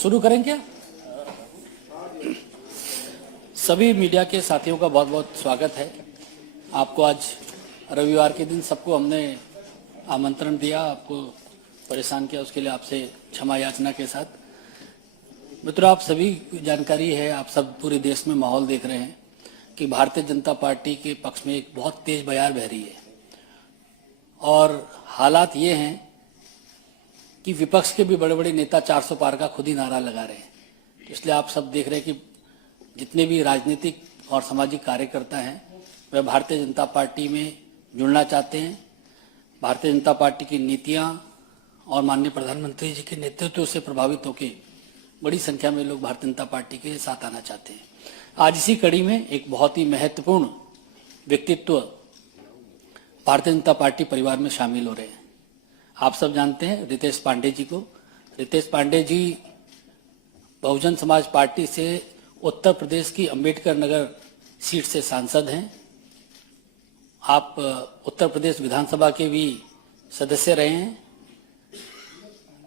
शुरू करें क्या? सभी मीडिया के साथियों का बहुत बहुत स्वागत है। आपको आज रविवार के दिन सबको हमने आमंत्रण दिया, आपको परेशान किया, उसके लिए आपसे क्षमा याचना के साथ। मित्रों, आप सभी जानकारी है, आप सब पूरे देश में माहौल देख रहे हैं कि भारतीय जनता पार्टी के पक्ष में एक बहुत तेज बयार बह रही है और हालात ये हैं कि विपक्ष के भी बड़े बड़े नेता 400 पार का खुद ही नारा लगा रहे हैं। इसलिए आप सब देख रहे हैं कि जितने भी राजनीतिक और सामाजिक कार्यकर्ता हैं वह भारतीय जनता पार्टी में जुड़ना चाहते हैं। भारतीय जनता पार्टी की नीतियां और माननीय प्रधानमंत्री जी के नेतृत्व से प्रभावित होकर बड़ी संख्या में लोग भारतीय जनता पार्टी के साथ आना चाहते हैं। आज इसी कड़ी में एक बहुत ही महत्वपूर्ण व्यक्तित्व भारतीय जनता पार्टी परिवार में शामिल हो रहे हैं। आप सब जानते हैं रितेश पांडे जी को। रितेश पांडे जी बहुजन समाज पार्टी से उत्तर प्रदेश की अंबेडकर नगर सीट से सांसद हैं। आप उत्तर प्रदेश विधानसभा के भी सदस्य रहे हैं।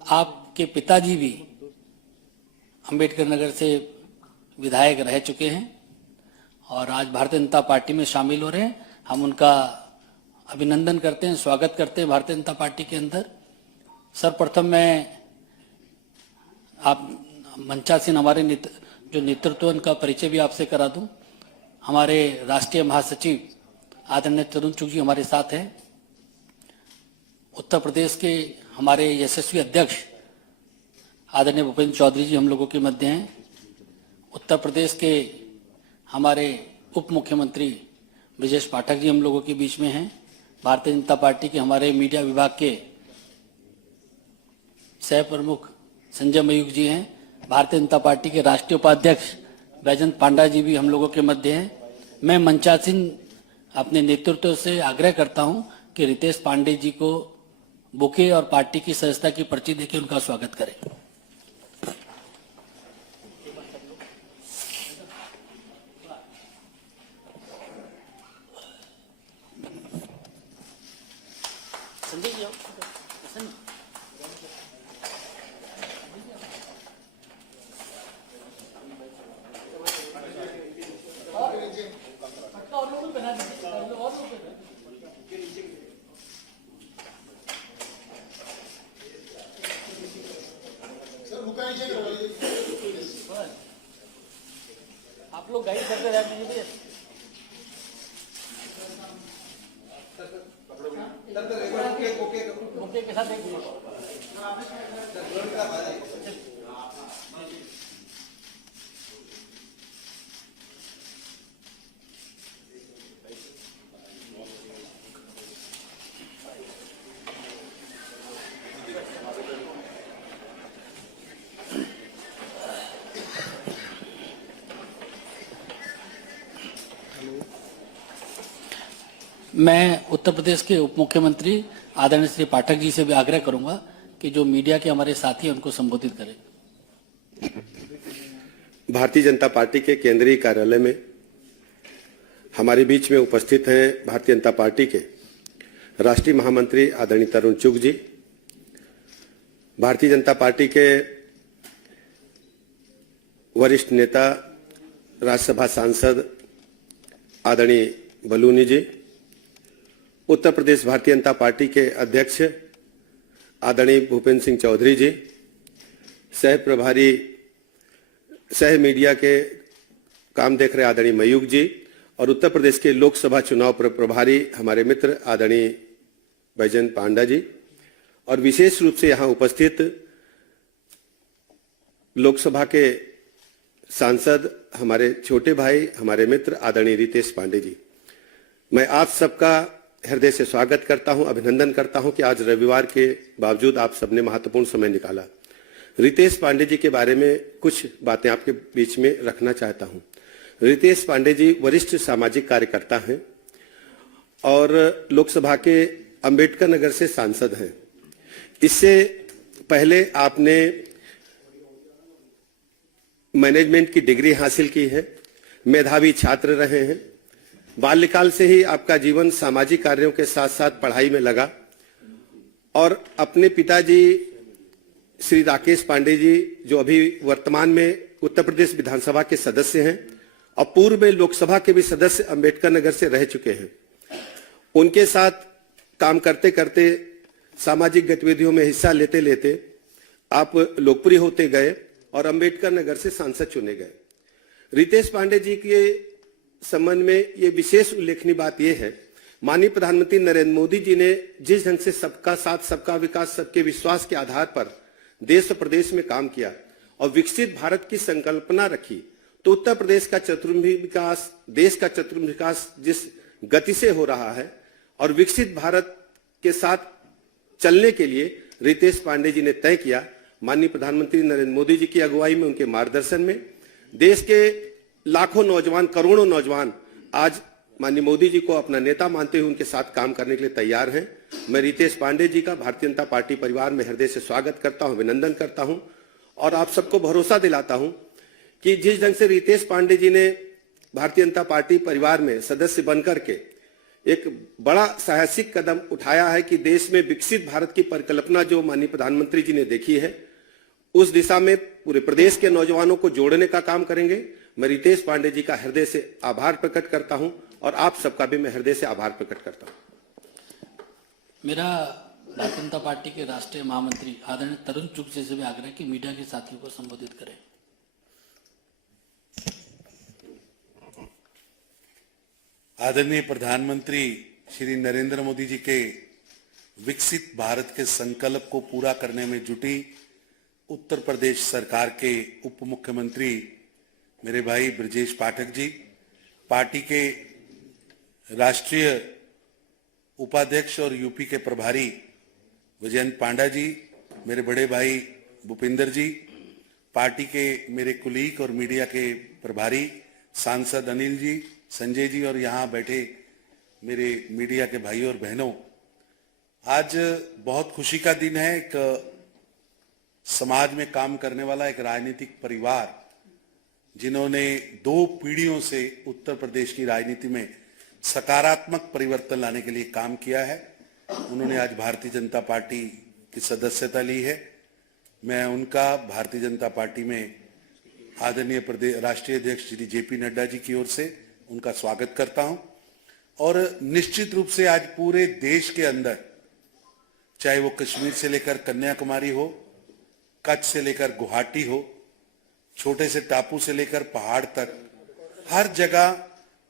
आपके पिताजी भी अंबेडकर नगर से विधायक रह चुके हैं और आज भारतीय जनता पार्टी में शामिल हो रहे हैं। हम उनका अभिनंदन करते हैं, स्वागत करते हैं भारतीय जनता पार्टी के अंदर। सर्वप्रथम मैं आप मंचासीन हमारे जो नेतृत्व उनका परिचय भी आपसे करा दूं। हमारे राष्ट्रीय महासचिव आदरणीय तरुण चुग जी हमारे साथ हैं। उत्तर प्रदेश के हमारे यशस्वी अध्यक्ष आदरणीय भूपेंद्र चौधरी जी हम लोगों के मध्य हैं। उत्तर प्रदेश के हमारे उप मुख्यमंत्री ब्रजेश पाठक जी हम लोगों के बीच में हैं। भारतीय जनता पार्टी के हमारे मीडिया विभाग के सह प्रमुख संजय मयूख जी हैं। भारतीय जनता पार्टी के राष्ट्रीय उपाध्यक्ष बैजंत पांडा जी भी हम लोगों के मध्य हैं। मैं मंचासीन अपने नेतृत्व से आग्रह करता हूं कि रितेश पांडे जी को बुके और पार्टी की सदस्यता की पर्ची देकर उनका स्वागत करें। संजय जी आप लोग गाइड करते रहते हैं। बुके के साथ एक मैं उत्तर प्रदेश के उप मुख्यमंत्री आदरणीय श्री पाठक जी से भी आग्रह करूंगा कि जो मीडिया के हमारे साथी हैं उनको संबोधित करें। भारतीय जनता पार्टी के केंद्रीय कार्यालय में हमारे बीच में उपस्थित हैं भारतीय जनता पार्टी के राष्ट्रीय महामंत्री आदरणीय तरुण चुग जी, भारतीय जनता पार्टी के वरिष्ठ नेता राज्यसभा सांसद आदरणीय बलूनी जी, उत्तर प्रदेश भारतीय जनता पार्टी के अध्यक्ष आदरणीय भूपेंद्र सिंह चौधरी जी, सह प्रभारी सह मीडिया के काम देख रहे आदरणीय मयूख जी और उत्तर प्रदेश के लोकसभा चुनाव प्रभारी हमारे मित्र आदरणीय बैजंत पांडा जी और विशेष रूप से यहां उपस्थित लोकसभा के सांसद हमारे छोटे भाई हमारे मित्र आदरणीय रितेश पांडे जी। मैं आप सबका हृदय से स्वागत करता हूं, अभिनंदन करता हूं कि आज रविवार के बावजूद आप सबने महत्वपूर्ण समय निकाला। रितेश पांडे जी के बारे में कुछ बातें आपके बीच में रखना चाहता हूं। रितेश पांडे जी वरिष्ठ सामाजिक कार्यकर्ता हैं और लोकसभा के अंबेडकर नगर से सांसद हैं। इससे पहले आपने मैनेजमेंट की डिग्री हासिल की है, मेधावी छात्र रहे हैं। बाल्यकाल से ही आपका जीवन सामाजिक कार्यों के साथ साथ पढ़ाई में लगा और अपने पिताजी श्री राकेश पांडे जी, जो अभी वर्तमान में उत्तर प्रदेश विधानसभा के सदस्य हैं और पूर्व में लोकसभा के भी सदस्य अंबेडकर नगर से रह चुके हैं, उनके साथ काम करते करते, सामाजिक गतिविधियों में हिस्सा लेते लेते आप लोकप्रिय होते गए और अंबेडकर नगर से सांसद चुने गए। रितेश पांडे जी के संबंध में ये विशेष उल्लेखनीय बात यह है, माननीय प्रधानमंत्री नरेंद्र मोदी जी ने जिस ढंग से सबका साथ, सबका विकास, सबके विश्वास के आधार पर देश और प्रदेश में काम किया और विकसित भारत की संकल्पना रखी, तो उत्तर प्रदेश का चतुर्मुखी विकास, देश का चतुर्मुखी विकास जिस गति से हो रहा है और विकसित भारत के साथ चलने के लिए रितेश पांडे जी ने तय किया। माननीय प्रधानमंत्री नरेंद्र मोदी जी की अगुवाई में, उनके मार्गदर्शन में देश के लाखों नौजवान, करोड़ों नौजवान आज माननीय मोदी जी को अपना नेता मानते हुए उनके साथ काम करने के लिए तैयार हैं। मैं रितेश पांडे जी का भारतीय जनता पार्टी परिवार में हृदय से स्वागत करता हूं, अभिनंदन करता हूं और आप सबको भरोसा दिलाता हूं कि जिस ढंग से रितेश पांडे जी ने भारतीय जनता पार्टी परिवार में सदस्य बनकर के एक बड़ा साहसिक कदम उठाया है कि देश में विकसित भारत की परिकल्पना जो माननीय प्रधानमंत्री जी ने देखी है, उस दिशा में पूरे प्रदेश के नौजवानों को जोड़ने का काम करेंगे। मैं रितेश पांडे जी का हृदय से आभार प्रकट करता हूं और आप सबका भी मैं हृदय से आभार प्रकट करता हूं। मेरा भारतीय जनता पार्टी के राष्ट्रीय महामंत्री आदरणीय तरुण चुग जी से भी आग्रह है कि मीडिया के साथियों को संबोधित करें। आदरणीय प्रधानमंत्री श्री नरेंद्र मोदी जी के विकसित भारत के संकल्प को पूरा करने में जुटी उत्तर प्रदेश सरकार के उप मुख्यमंत्री मेरे भाई ब्रजेश पाठक जी, पार्टी के राष्ट्रीय उपाध्यक्ष और यूपी के प्रभारी विजयंत पांडा जी, मेरे बड़े भाई भूपिंदर जी, पार्टी के मेरे कुलीग और मीडिया के प्रभारी सांसद अनिल जी, संजय जी और यहाँ बैठे मेरे मीडिया के भाइयों और बहनों, आज बहुत खुशी का दिन है। एक समाज में काम करने वाला एक राजनीतिक परिवार जिन्होंने 2 पीढ़ियों से उत्तर प्रदेश की राजनीति में सकारात्मक परिवर्तन लाने के लिए काम किया है, उन्होंने आज भारतीय जनता पार्टी की सदस्यता ली है। मैं उनका भारतीय जनता पार्टी में आदरणीय राष्ट्रीय अध्यक्ष श्री जेपी नड्डा जी की ओर से उनका स्वागत करता हूं और निश्चित रूप से आज पूरे देश के अंदर, चाहे वो कश्मीर से लेकर कन्याकुमारी हो, कच्छ से लेकर गुवाहाटी हो, छोटे से टापू से लेकर पहाड़ तक, हर जगह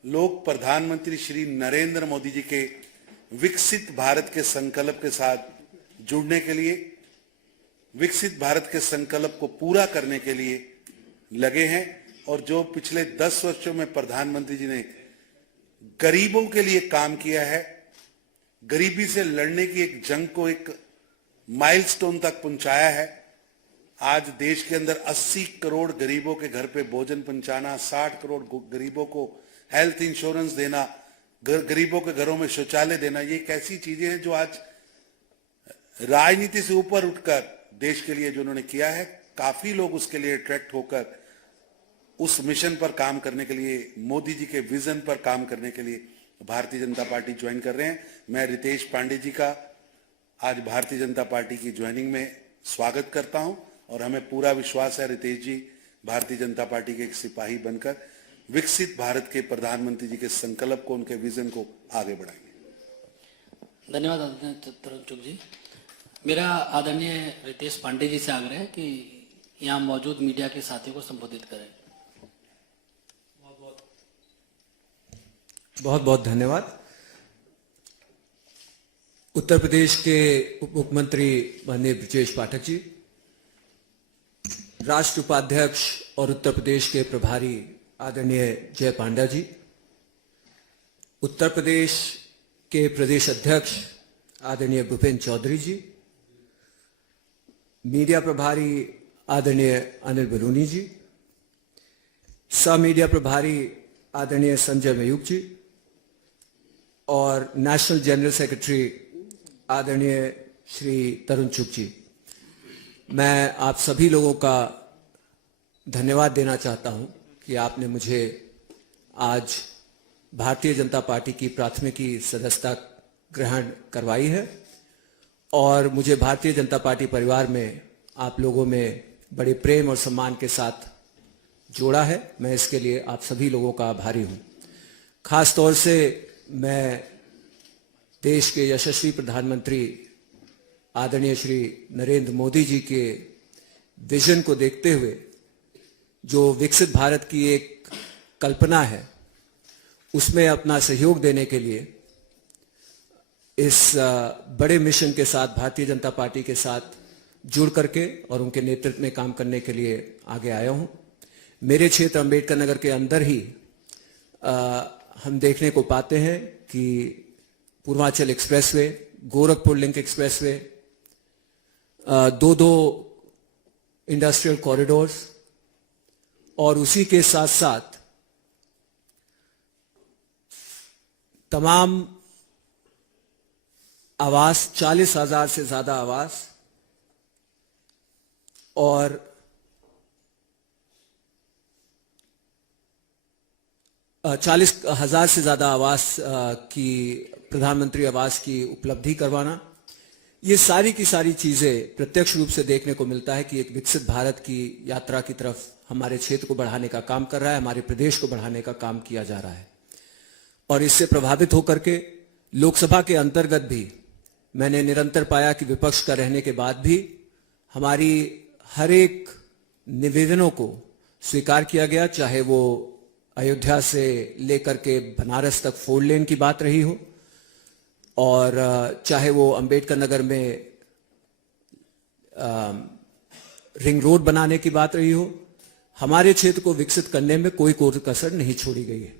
लोग प्रधानमंत्री श्री नरेंद्र मोदी जी के विकसित भारत के संकल्प के साथ जुड़ने के लिए, विकसित भारत के संकल्प को पूरा करने के लिए लगे हैं। और जो पिछले 10 वर्षों में प्रधानमंत्री जी ने गरीबों के लिए काम किया है, गरीबी से लड़ने की एक जंग को एक माइलस्टोन तक पहुंचाया है। आज देश के अंदर 80 करोड़ गरीबों के घर पे भोजन पहुंचाना, 60 करोड़ गरीबों को हेल्थ इंश्योरेंस देना, गरीबों के घरों में शौचालय देना, ये एक ऐसी चीजें हैं जो आज राजनीति से ऊपर उठकर देश के लिए जो उन्होंने किया है, काफी लोग उसके लिए अट्रैक्ट होकर उस मिशन पर काम करने के लिए, मोदी जी के विजन पर काम करने के लिए भारतीय जनता पार्टी ज्वाइन कर रहे हैं। मैं रितेश पांडे जी का आज भारतीय जनता पार्टी की ज्वाइनिंग में स्वागत करता हूं और हमें पूरा विश्वास है रितेश जी भारतीय जनता पार्टी के एक सिपाही बनकर विकसित भारत के प्रधानमंत्री जी के संकल्प को, उनके विजन को आगे बढ़ाएंगे। धन्यवाद आदरणीय तरुण चुग जी। मेरा आदरणीय रितेश पांडे जी से आग्रह है कि यहाँ मौजूद मीडिया के साथियों को संबोधित करें। बहुत बहुत धन्यवाद। उत्तर प्रदेश के उप मुख्यमंत्री माननीय ब्रजेश पाठक जी, राष्ट्र उपाध्यक्ष और उत्तर प्रदेश के प्रभारी आदरणीय जय पांडा जी, उत्तर प्रदेश के प्रदेश अध्यक्ष आदरणीय भूपेंद्र चौधरी जी, मीडिया प्रभारी आदरणीय अनिल बलूनी जी, सह मीडिया प्रभारी आदरणीय संजय मयूख जी और नेशनल जनरल सेक्रेटरी आदरणीय श्री तरुण चुग जी, मैं आप सभी लोगों का धन्यवाद देना चाहता हूं कि आपने मुझे आज भारतीय जनता पार्टी की प्राथमिकी सदस्यता ग्रहण करवाई है और मुझे भारतीय जनता पार्टी परिवार में आप लोगों में बड़े प्रेम और सम्मान के साथ जोड़ा है। मैं इसके लिए आप सभी लोगों का आभारी हूं। खास तौर से मैं देश के यशस्वी प्रधानमंत्री आदरणीय श्री नरेंद्र मोदी जी के विजन को देखते हुए जो विकसित भारत की एक कल्पना है, उसमें अपना सहयोग देने के लिए इस बड़े मिशन के साथ भारतीय जनता पार्टी के साथ जुड़ करके और उनके नेतृत्व में काम करने के लिए आगे आया हूं। मेरे क्षेत्र अंबेडकर नगर के अंदर ही हम देखने को पाते हैं कि Purvanchal expressway, Gorakhpur link expressway, दो इंडस्ट्रियल कॉरिडोर्स और उसी के साथ साथ तमाम आवास, 40,000 से ज्यादा आवास और 40,000 से ज्यादा आवास की प्रधानमंत्री आवास की उपलब्धि करवाना, ये सारी की सारी चीजें प्रत्यक्ष रूप से देखने को मिलता है कि एक विकसित भारत की यात्रा की तरफ हमारे क्षेत्र को बढ़ाने का काम कर रहा है, हमारे प्रदेश को बढ़ाने का काम किया जा रहा है। और इससे प्रभावित होकर के लोकसभा के अंतर्गत भी मैंने निरंतर पाया कि विपक्ष का रहने के बाद भी हमारी हर एक निवेदनों को स्वीकार किया गया, चाहे वो अयोध्या से लेकर के बनारस तक 4 लेन की बात रही हो और चाहे वो अंबेडकर नगर में रिंग रोड बनाने की बात रही हो। हमारे क्षेत्र को विकसित करने में कोई कसर नहीं छोड़ी गई है।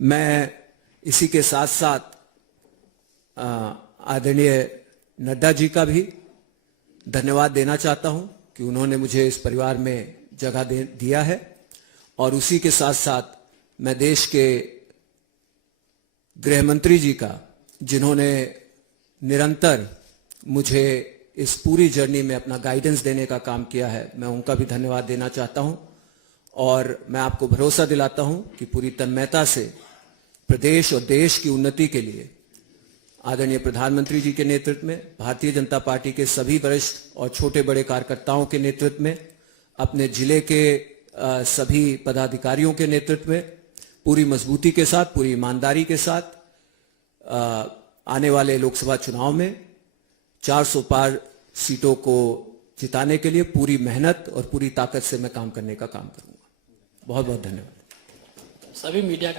मैं इसी के साथ साथ आदरणीय नड्डा जी का भी धन्यवाद देना चाहता हूं कि उन्होंने मुझे इस परिवार में जगह दिया है और उसी के साथ साथ मैं देश के गृह मंत्री जी का, जिन्होंने निरंतर मुझे इस पूरी जर्नी में अपना गाइडेंस देने का काम किया है, मैं उनका भी धन्यवाद देना चाहता हूं। और मैं आपको भरोसा दिलाता हूं कि पूरी तन्मयता से प्रदेश और देश की उन्नति के लिए आदरणीय प्रधानमंत्री जी के नेतृत्व में, भारतीय जनता पार्टी के सभी वरिष्ठ और छोटे बड़े कार्यकर्ताओं के नेतृत्व में, अपने जिले के सभी पदाधिकारियों के नेतृत्व में पूरी मजबूती के साथ, पूरी ईमानदारी के साथ आने वाले लोकसभा चुनाव में 400 पार सीटों को जिताने के लिए पूरी मेहनत और पूरी ताकत से मैं काम करने का काम करूंगा। बहुत बहुत धन्यवाद। सभी मीडिया के